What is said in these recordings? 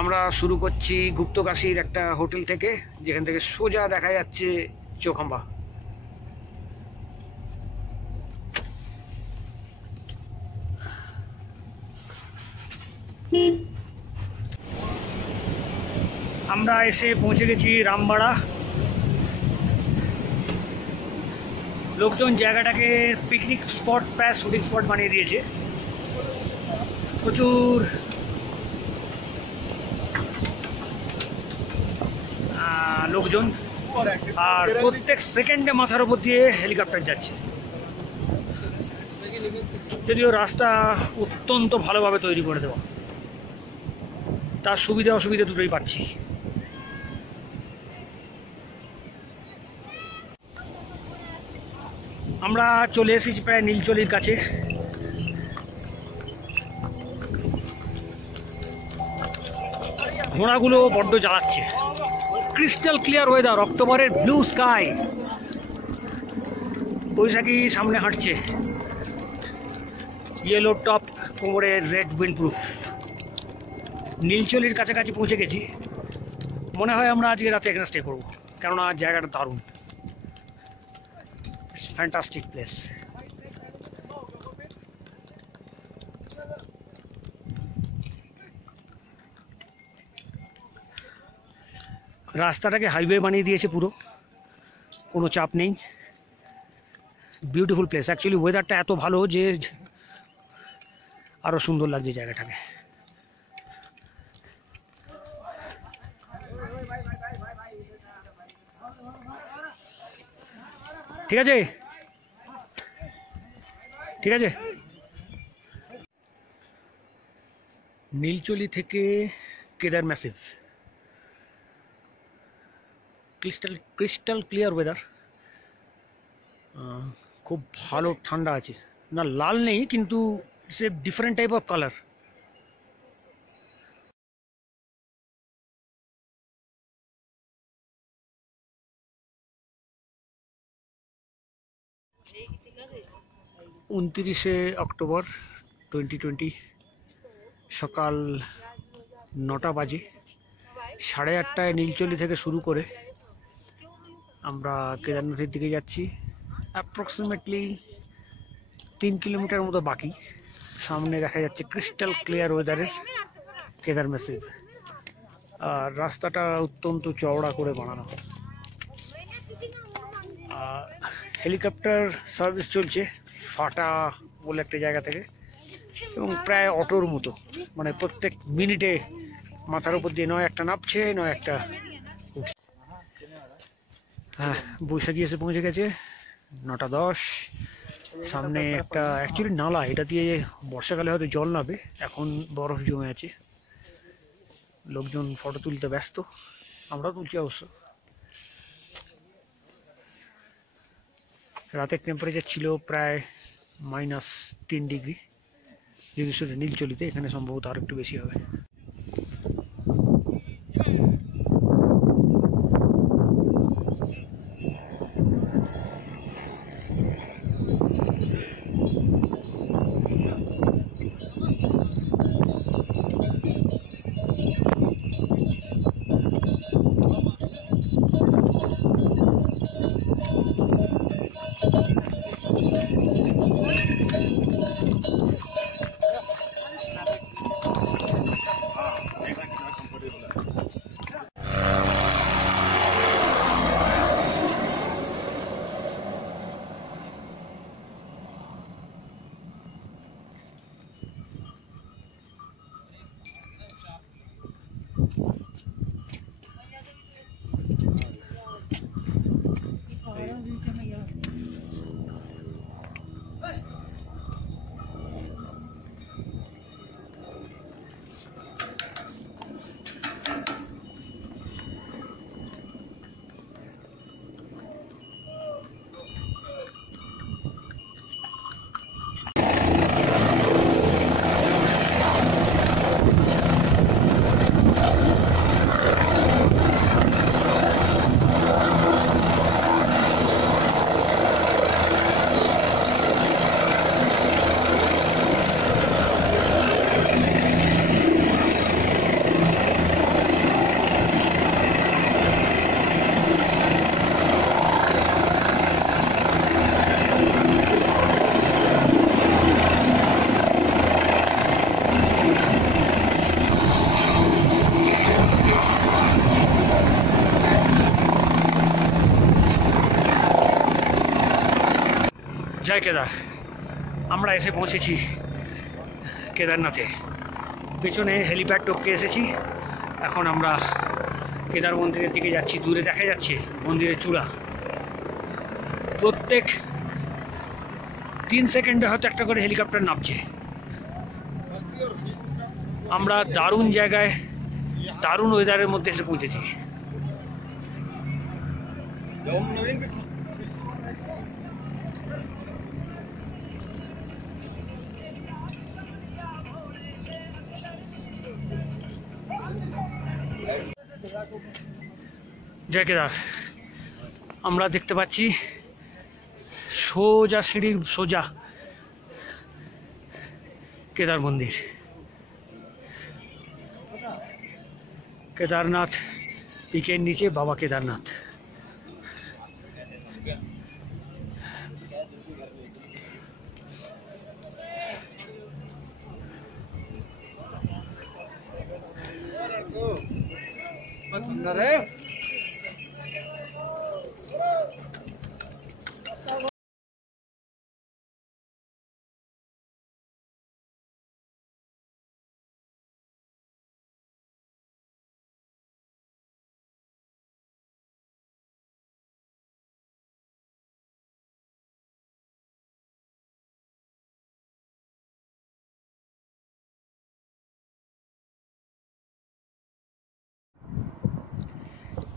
আমরা শুরু করছি গুপ্তকাশীর একটা হোটেল থেকে, যেখান থেকে সোজা দেখা যাচ্ছে চৌখাম্বা। আমরা এসে পৌঁছে গেছি রামবাড়া। লোকজন জায়গাটাকে পিকনিক স্পট প্রায় শুটিং স্পট বানিয়ে দিয়েছে। প্রচুর লোকজন, আর প্রত্যেক সেকেন্ডে মাথার উপর দিয়ে হেলিকপ্টার যাচ্ছে। যদিও রাস্তা অত্যন্ত ভালোভাবে তৈরি করে দেওয়া, তার সুবিধা অসুবিধা দুটোই পাচ্ছি। আমরা চলে এসেছি প্রায় নীলচলির কাছে। ঘোড়াগুলো বড্ড জ্বালাচ্ছে। ক্রিস্টাল ক্লিয়ার ওয়েদার, অক্টোবরের ব্লু স্কাই। বৈশাখী সামনে হাঁটছে, ইয়েলো টপ, কোমরের রেড উইন্ড প্রুফ। নীলচলির কাছাকাছি পৌঁছে গেছি। মনে হয় আমরা আজকে রাতে এখানে স্টে করবো, কেননা জায়গাটা দারুণ। It's fantastic place. রাস্তাটাকে হাইওয়ে বানিয়ে দিয়েছে পুরো, কোনো চাপ নেই। Beautiful place. অ্যাকচুয়ালি ওয়েদারটা এত ভালো যে আরও সুন্দর লাগছে জায়গাটাকে। ঠিক আছে, ঠিক আছে। নীলচলি থেকে Kedar massive. Crystal clear weather, খুব ভালো ঠান্ডা আছে। না লাল নেই, কিন্তু it's a different type of colour. October 2020 সকাল 9টা বাজে। 8:30টায় নীলচলি থেকে শুরু করে আমরা কেদারনাথের দিকে যাচ্ছি। অ্যাপ্রক্সিমেটলি 3 কিলোমিটার মতো বাকি। সামনে দেখা যাচ্ছে ক্রিস্টাল ক্লিয়ার ওয়েদারের কেদার ম্যাসিভ। আর রাস্তাটা অত্যন্ত চওড়া করে বানানো। হেলিকপ্টার সার্ভিস চলছে ফাটা বলে একটা জায়গা থেকে, এবং প্রায় অটোর মতো, মানে প্রত্যেক মিনিটে মাথার উপর দিয়ে নয় একটা নামছে নয় একটা উঠছে। হ্যাঁ, বৈশাখী এসে পৌঁছে গেছে 9:10। সামনে একটা অ্যাকচুয়ালি নালা, এটা দিয়ে বর্ষাকালে হয়তো জল নাবে, এখন বরফ জমে আছে। লোকজন ফটো তুলতে ব্যস্ত, আমরাও তুলছি অবশ্য। রাতের টেম্পারেচার ছিল প্রায় -3 ডিগ্রি, যদি সেটা নীলচলিতে, এখানে সম্ভবত আর একটু বেশি হবে। জয় কেদার। আমরা এসে পৌঁছেছি কেদারনাথে। পেছনে হেলিপ্যাড টপকে এসেছি। এখন আমরা কেদার মন্দিরের দিকে যাচ্ছি। দূরে দেখা যাচ্ছে মন্দিরের চূড়া। প্রত্যেক 3 সেকেন্ডে হয়তো একটা করে হেলিকপ্টার নামছে। আমরা দারুণ জায়গায়, দারুণ ওয়েদারের মধ্যে এসে পৌঁছেছি। জয় কেদার। আমরা দেখতে পাচ্ছি সোজা সিঁড়ি, সোজা কেদার মন্দির। কেদারনাথ পিকের নিচে বাবা কেদারনাথ। सुंदर है।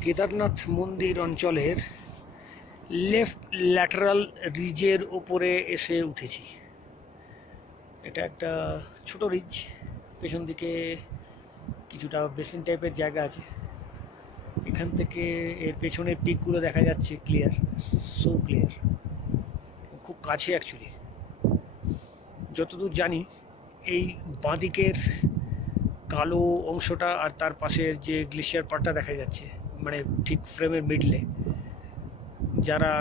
কেদারনাথ মন্দির অঞ্চলের লেফট ল্যাটারাল রিজের ওপরে এসে উঠেছি। এটা একটা ছোট রিজ, পেছন দিকে কিছুটা বেসিন টাইপের জায়গা আছে। এখান থেকে এর পেছনের পিকগুলো দেখা যাচ্ছে ক্লিয়ার, সো ক্লিয়ার, খুব কাছে অ্যাকচুয়ালি। যতদূর জানি এই বাঁদিকের কালো অংশটা আর তার পাশের যে গ্লেশিয়ার পাড়টা দেখা যাচ্ছে, মানে ঠিক ফ্রেমের মিডলে, যারা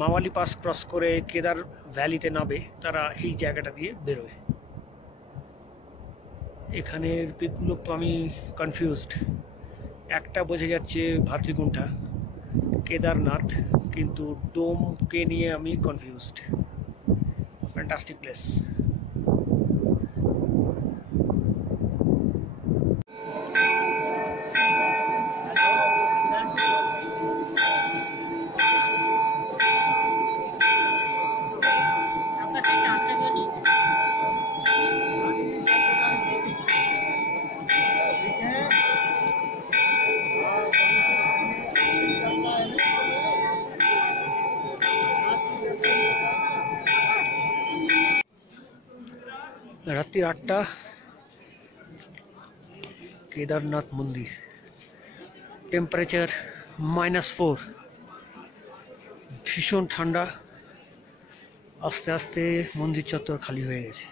মাওয়ালি পাস ক্রস করে কেদার ভ্যালিতে নামে তারা এই জায়গাটা দিয়ে বেরোয়। এখানের পিকগুলো আমি কনফিউজড। একটা বোঝা যাচ্ছে ভাতৃকুণ্ঠা কেদারনাথ, কিন্তু ডোমকে নিয়ে আমি কনফিউজড। Fantastic place. রাত্রি 8টা, কেদারনাথ মন্দির। টেম্পারেচার -4, ভীষণ ঠান্ডা। আস্তে আস্তে মন্দির চত্বর খালি হয়ে গেছে।